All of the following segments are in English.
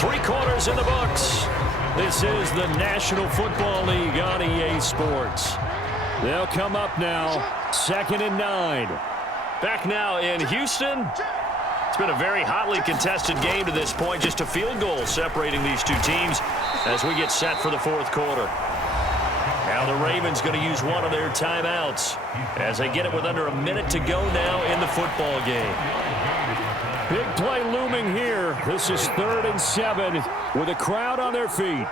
3 quarters in the books. This is the National Football League on EA Sports. They'll come up now, 2nd and 9. Back now in Houston. It's been a very hotly contested game to this point. Just a field goal separating these two teams as we get set for the 4th quarter. Now the Ravens going to use one of their timeouts as they get it with under a minute to go now in the football game. Big play looming here. This is 3rd and 7 with a crowd on their feet.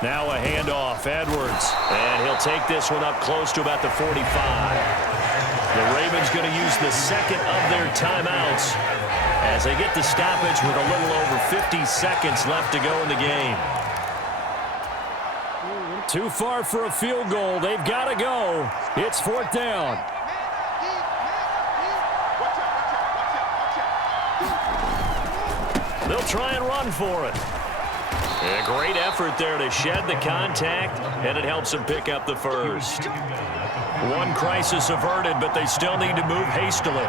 Now a handoff, Edwards, and he'll take this one up close to about the 45. The Ravens going to use the 2nd of their timeouts as they get the stoppage with a little over 50 seconds left to go in the game. Too far for a field goal. They've got to go. It's 4th down. They'll try and run for it. A great effort there to shed the contact, and it helps them pick up the first. One crisis averted, but they still need to move hastily.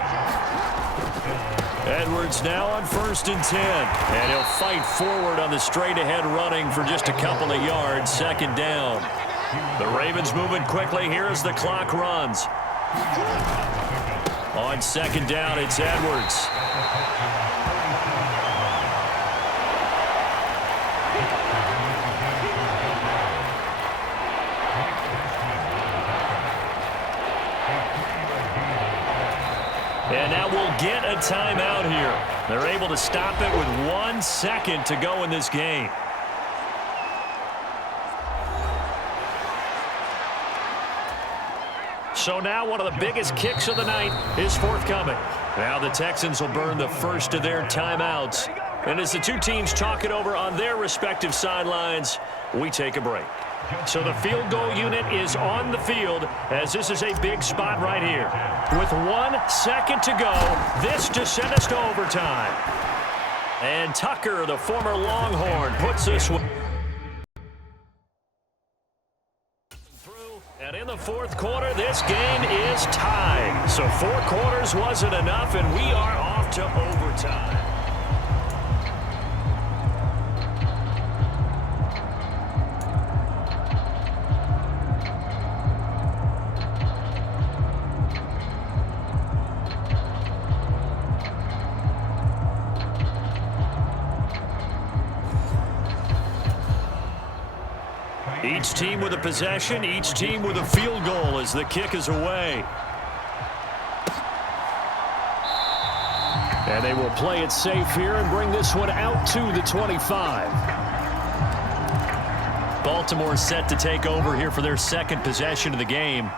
Edwards now on 1st and 10, and he'll fight forward on the straight-ahead running for just a couple of yards, 2nd down. The Ravens moving quickly here as the clock runs. On 2nd down, it's Edwards. And now we'll get a timeout here. They're able to stop it with 1 second to go in this game. So now one of the biggest kicks of the night is forthcoming. Now the Texans will burn the first of their timeouts. And as the two teams talk it over on their respective sidelines, we take a break. So the field goal unit is on the field as this is a big spot right here. With 1 second to go, this to send us to overtime. And Tucker, the former Longhorn, puts this one through. And in the 4th quarter, this game is tied. So 4 quarters wasn't enough, and we are off to overtime. Each team with a possession, each team with a field goal as the kick is away. And they will play it safe here and bring this one out to the 25. Baltimore set to take over here for their 2nd possession of the game.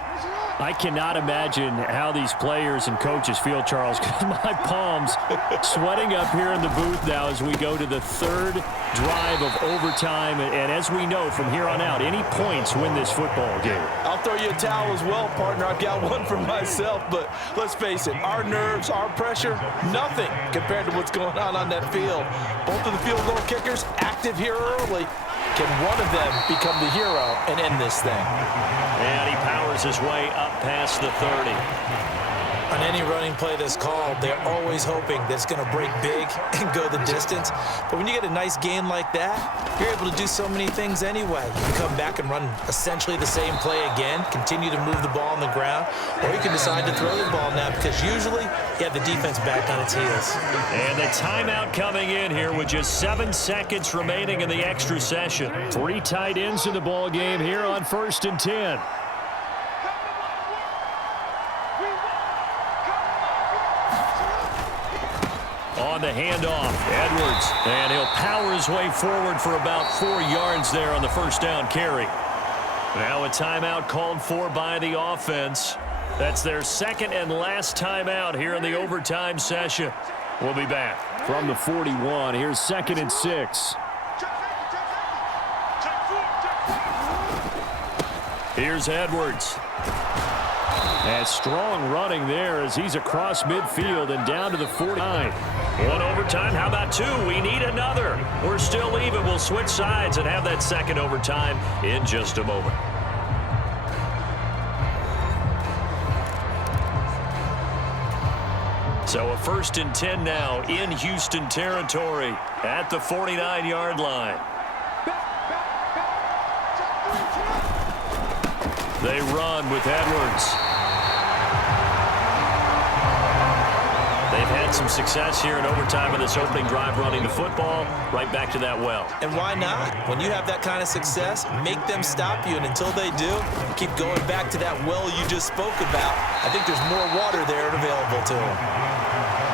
I cannot imagine how these players and coaches feel, Charles, because my palms sweating up here in the booth now as we go to the 3rd drive of overtime. And as we know from here on out, any points win this football game. I'll throw you a towel as well, partner. I've got one for myself, but let's face it, our nerves, our pressure, nothing compared to what's going on that field. Both of the field goal kickers active here early. Can one of them become the hero and end this thing? And he powers his way up past the 30. On any running play that's called, they're always hoping that it's going to break big and go the distance. But when you get a nice gain like that, you're able to do so many things anyway. You can come back and run essentially the same play again, continue to move the ball on the ground, or you can decide to throw the ball now because usually you have the defense back on its heels. And the timeout coming in here with just 7 seconds remaining in the extra session. 3 tight ends in the ball game here on 1st and 10. On the handoff, Edwards, and he'll power his way forward for about 4 yards there on the 1st down carry. Now a timeout called for by the offense. That's their 2nd and last timeout here in the overtime session. We'll be back from the 41. Here's 2nd and 6. Here's Edwards. And strong running there as he's across midfield and down to the 49. 1 overtime. How about 2? We need another. We're still even. We'll switch sides and have that 2nd overtime in just a moment. So a 1st and 10 now in Houston territory at the 49-yard line. They run with Edwards. They've had some success here in overtime in this opening drive running the football right back to that well. And why not? When you have that kind of success, make them stop you. And until they do, keep going back to that well you just spoke about. I think there's more water there available to him.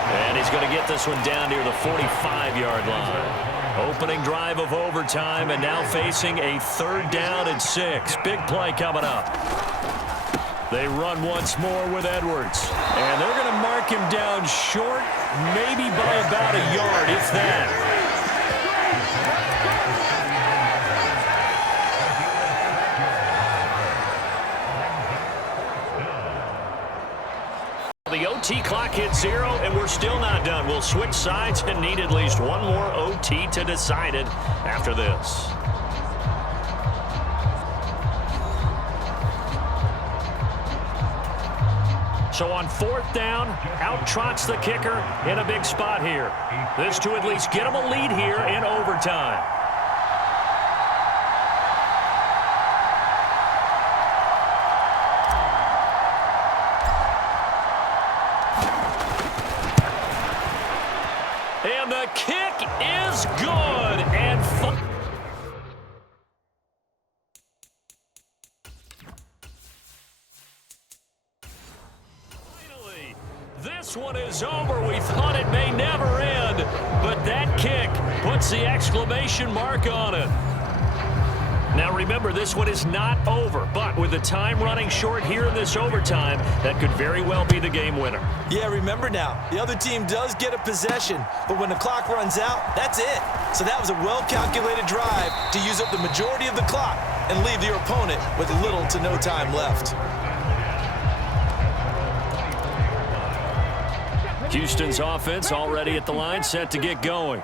And he's going to get this one down near the 45-yard line. Opening drive of overtime and now facing a 3rd down and 6. Big play coming up. They run once more with Edwards. And they're going to mark him down short, maybe by about a yard, if that. The OT clock hits 0, and we're still not done. We'll switch sides and need at least one more OT to decide it after this. So on 4th down, out trots the kicker in a big spot here. This to at least get him a lead here in overtime. And the kick is good. And this one is over. We thought it may never end, but that kick puts the exclamation mark on it. Now remember, this one is not over, but with the time running short here in this overtime, that could very well be the game winner. Yeah, remember now, the other team does get a possession, but when the clock runs out, that's it. So that was a well-calculated drive to use up the majority of the clock and leave your opponent with little to no time left. Houston's offense already at the line, set to get going.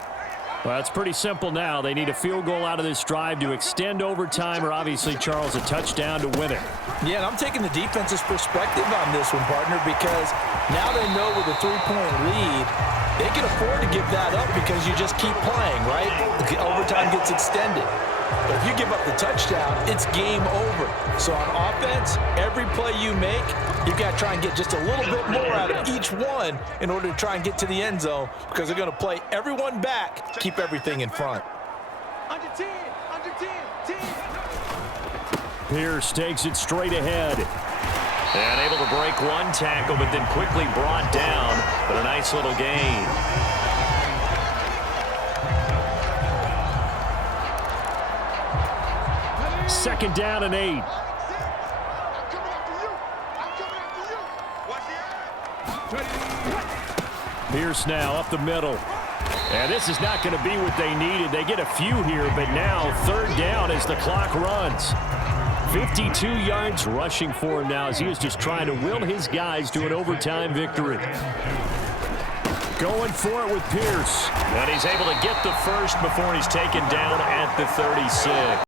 Well, it's pretty simple now. They need a field goal out of this drive to extend overtime, or obviously, Charles, a touchdown to win it. Yeah, and I'm taking the defense's perspective on this one, partner, because now they know with a 3-point lead, they can afford to give that up because you just keep playing, right? The overtime gets extended. But if you give up the touchdown, it's game over. So on offense, every play you make, you've got to try and get just a little bit more out of each one in order to try and get to the end zone, because they're going to play everyone back, keep everything in front. Under 10, under 10, 10. Pierce takes it straight ahead. And able to break one tackle, but then quickly brought down. But a nice little gain. Second down and 8. Pierce now up the middle. And this is not going to be what they needed. They get a few here, but now 3rd down as the clock runs. 52 yards rushing for him now as he is just trying to will his guys to an overtime victory. Going for it with Pierce. And he's able to get the first before he's taken down at the 36.